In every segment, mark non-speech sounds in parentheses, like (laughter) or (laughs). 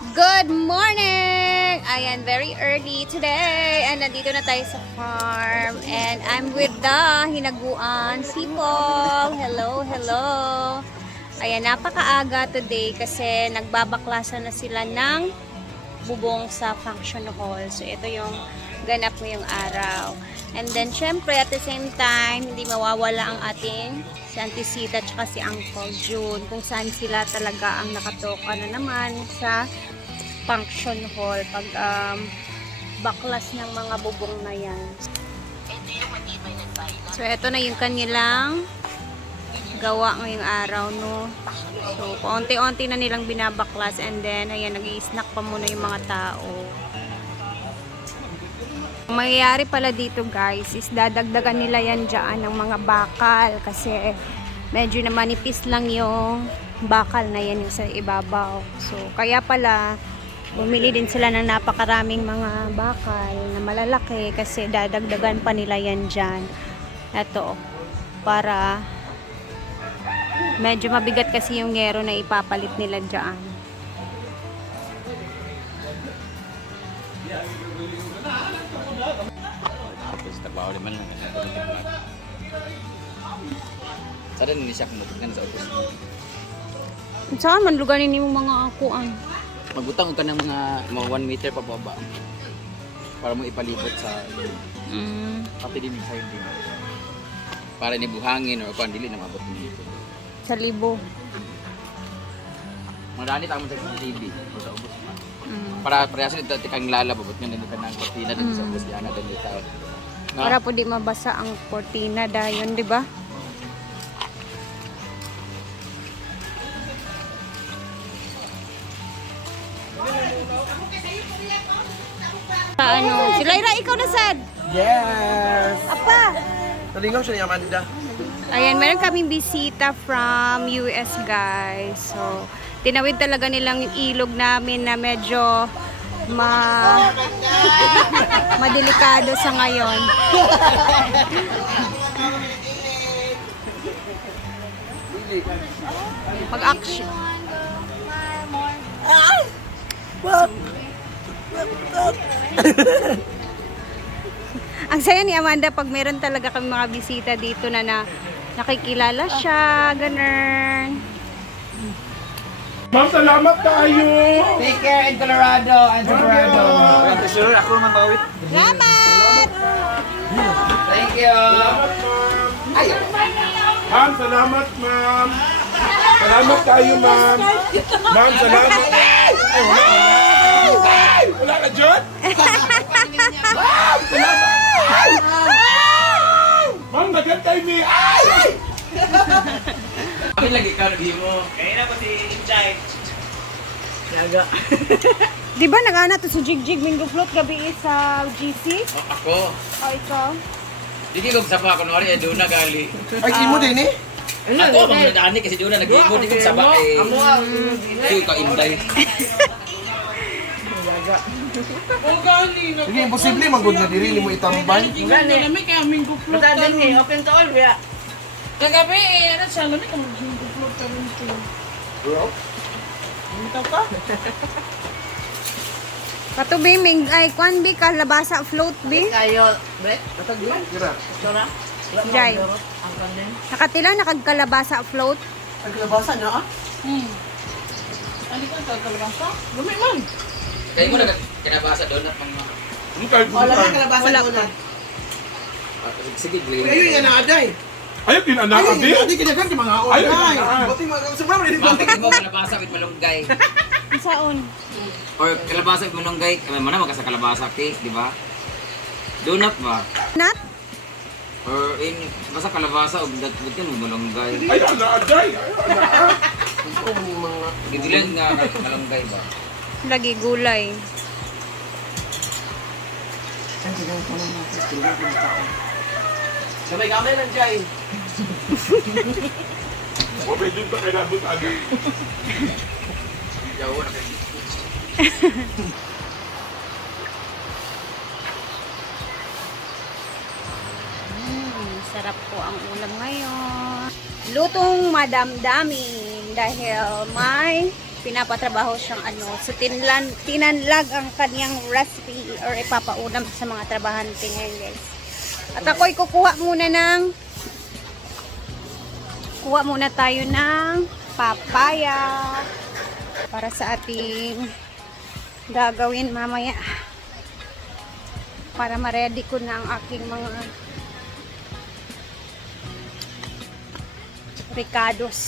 Good morning! Ayan, very early today. And nandito na tayo sa farm. And I'm with the hinaguan sipol. Hello, hello. Ayan, napakaaga today kasi nagbabaklasan na sila ng bubong sa function hall. So, ito yung ganap ngayong araw. And then, syempre, at the same time, hindi mawawala ang ating si Auntie Sita at si Uncle June kung saan sila talaga ang nakatoka na naman sa function hall pag um, baklas ng mga bubong na yan. So, ito na yung kanilang gawa ngayong araw, no? So, paunti-unti na nilang binabaklas and then, ayan, nag snack pa muna yung mga tao. Ang mangyayari pala dito guys is dadagdagan nila yan dyan ng mga bakal kasi medyo na manipis lang yung bakal na yan yung sa ibabaw. So, kaya pala bumili din sila ng napakaraming mga bakal na malalaki kasi dadagdagan pa nila yan dyan. Ito, para medyo mabigat kasi yung ngero na ipapalit nila dyan. Trabaho naman lang. Sada ni siya kumutugan sa office. Saan man lugar ni mo mga akuan? Magbutang ka ng mga mga 1 meter pa baba. Para mo ipalibot sa Mm, pati din sa hindi. Para ni buhangin o kung dili na mabot dito. sa libo. Marani tamo sa TV o sa ubos. Mm. Para parehas ito tikang lala babot nga nito kanang kortina din sa Mm. ubos din dito. Para po di mabasa ang cortina dayon, di ba? Sa ano? Si Lyra, ikaw na sad. Yes! Apa? Nalingaw siya ni Amanda. Ayan, meron kaming bisita from US, guys. So, tinawid talaga nilang yung ilog namin na medyo ma madelikado sa ngayon. Mag-action. Ang saya ni Amanda pag meron talaga kami mga bisita dito na, na nakikilala siya, ganun. Ma'am, salamat kayo! Take care in Colorado and Colorado. Sure, ako naman bawit. Salamat! Thank you. Salamat, ma'am. Ma'am, salamat, ma'am. Salamat kayo, ma'am. Ma'am, salamat. Ay, wala. Ay, wala na dyan? Ma'am, salamat. Ay! Kami lagi ka mo. (laughs) Di ba nagana to si Jigjig Mingo Float gabi sa GC? O, ako. O ikaw? Dili ko sa pa kunwari doon na gali. Ay, imo din eh. Ako ang nadani kasi doon na nag-imo di ko sa ba eh. Di ko inday. Hindi, imposible manggod na diri mo itambay. Matadin eh, open to all, ya. Kagabi eh, ano siya, lamig ang mag-float ka rin ito. Bro? Katubi, (laughs) Ming, ay, kwan bi, kalabasa float bi. Kayo, Brett, matag yun. Gira. Dora. Jai. Nakatila, nakagkalabasa float. Ang kalabasa niya, ah. Hmm. Ano ka, kalabasa? Lumi man. Kaya mo na kinabasa doon at mga Ano Wala ka kalabasa doon, ah. Sige. Kayo yan ang aday. Ayaw, tinanak Ay, abi. hindi kinagan ka mga Ayaw, oday. tinanak. Buti mga, sobrang rin Bakit mo kalabasa with malunggay? Saon? Or kalabasa with malunggay, kami mo na magkasa kalabasa cake, di ba? Donut ba? Nat? Or in, basta kalabasa o budat budat mo malunggay. Ayaw na, aday. Ayaw na. Gidilan nga malunggay ba? Lagi gulay. Sabay kami ng Jai. O, medyo pa kaya nabot agad. Yawa na kayo. Sarap po ang ulam ngayon. Lutong madamdamin dahil may pinapatrabaho siyang ano. So, tinlan, tinanlag ang kanyang recipe or ipapaulam sa mga trabahante ngayon, guys. At ako'y kukuha muna ng kuha muna tayo ng papaya para sa ating gagawin mamaya para ma-ready ko na ang aking mga ricados.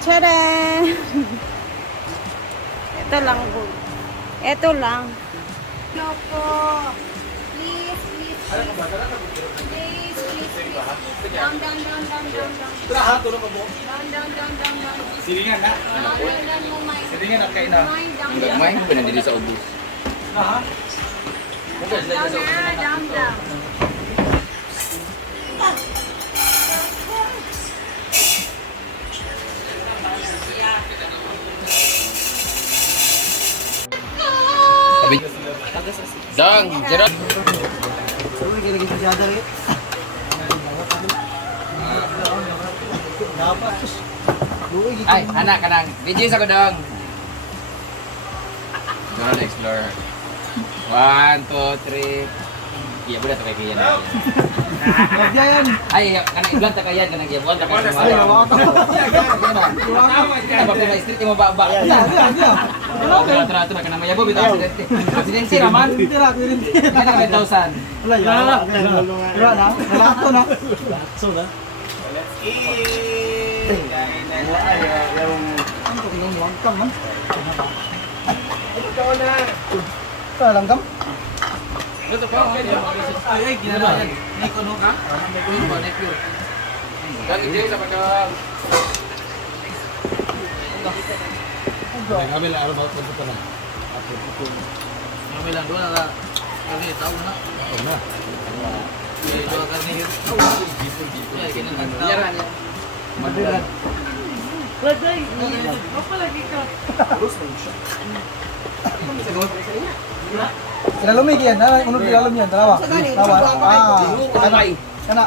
Tada! Ito lang po. Ito lang. Loko. Please, please, please. Please, please, please. Down, down, down, down, down, down. Lahat, tulong mo. Down, down, down, down, down. Silingan na. Down, down, mo, Mike. Silingan na. Mike, down, Ang down. gagmay ko pinandili sa ubus. Lahat. Down, down, down, down. Sabi, Dang, Gerard. Ay, anak, kanang. Video sa ko dong. Dora the Explorer. One, two, three. Iya, boleh tak kayak yan. Ay, kanang ilan ta kayan, kanang iya, buwan ta kayan. Ay, hawa ka. Apa pa istri mo ba ba? Yan, yan, yan. Tara, tara, tara, kanang mayabo bitaw presidente. Presidente raman. Tira, tira. Kanang 5,000. Wala, yan. Wala na. Wala ko na. So na. Langgam? Ito pa, okay. Ay, ay, ginawa. May kuno ka? May kuno ba? May pure. Dan ide sa pagka Kami lang araw mga punta na. Kami lang doon na kami tao na. Oo na. Eh, dua kami. Ya, kini nang yaran ya. Madilat. Laday, apa lagi ka? Sinalumig yan. ha? Unod sinalum yan. Dalawa. Dalawa. Ah. Kana. Kana.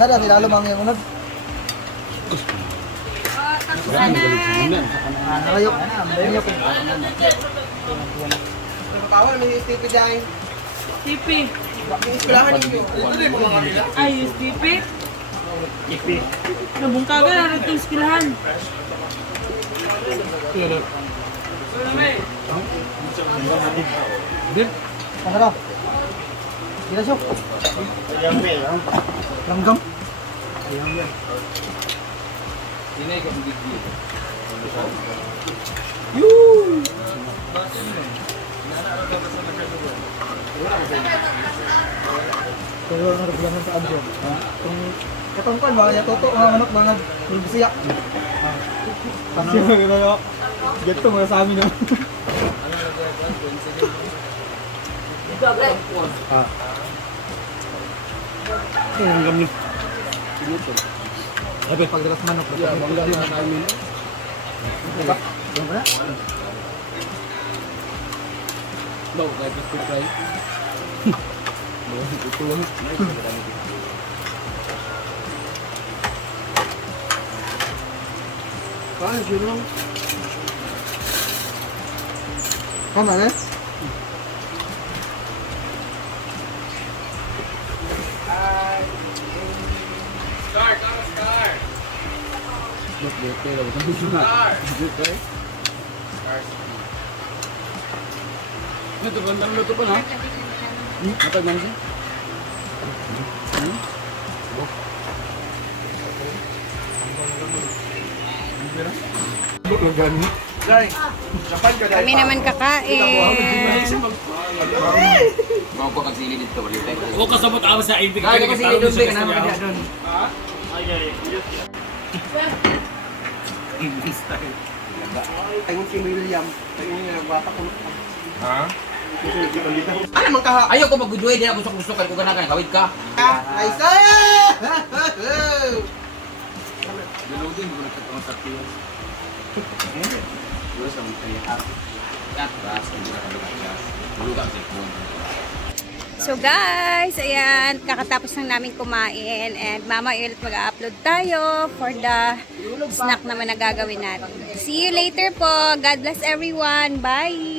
Sada sinalum ang yung unod. Ah, narayok. Narayok. Kawal may tipi dyan. Tipi. Iskulahan ninyo. Ito din mga nila. Ayos, tipi. Tipi. Nabungkagan na rin itong skillahan. Ano raw? Gila siya. Langgam. Ini kok gigi. Pero ano rin bilangan sa Anjo. Kung katungkol ba kaya toto mga manok mga bulbisiya. Kasi mga yo. Geto mga sa amin no. Ah. Ang gam ni. Sabi pagdalas manok. Yeah, bangga na namin. Diba? Diba? Low, kahit gusto try. Kaya yun lang. Tama na? Ito ba ang luto pa na? Matag man siya. Ka Kami naman kakain. Mau ko kagsili dito balik tayo. Huwag ka sabot awas sa ibig. Kaya kasi doon ba kana ka doon. Ayun si William. Ayun yung bata ko. Ha? Ano man ka? Ayaw ko magudway din ako sa gusto kay ko kana kawit ka. Ay say! Dalawin mo na sa sa tiyo. Dua sa mga kaya. Ya, ras ko na ka. Bulugan sa. So guys, ayan, kakatapos lang namin kumain and mama ulit mag-upload tayo for the snack naman na gagawin natin. See you later po. God bless everyone. Bye!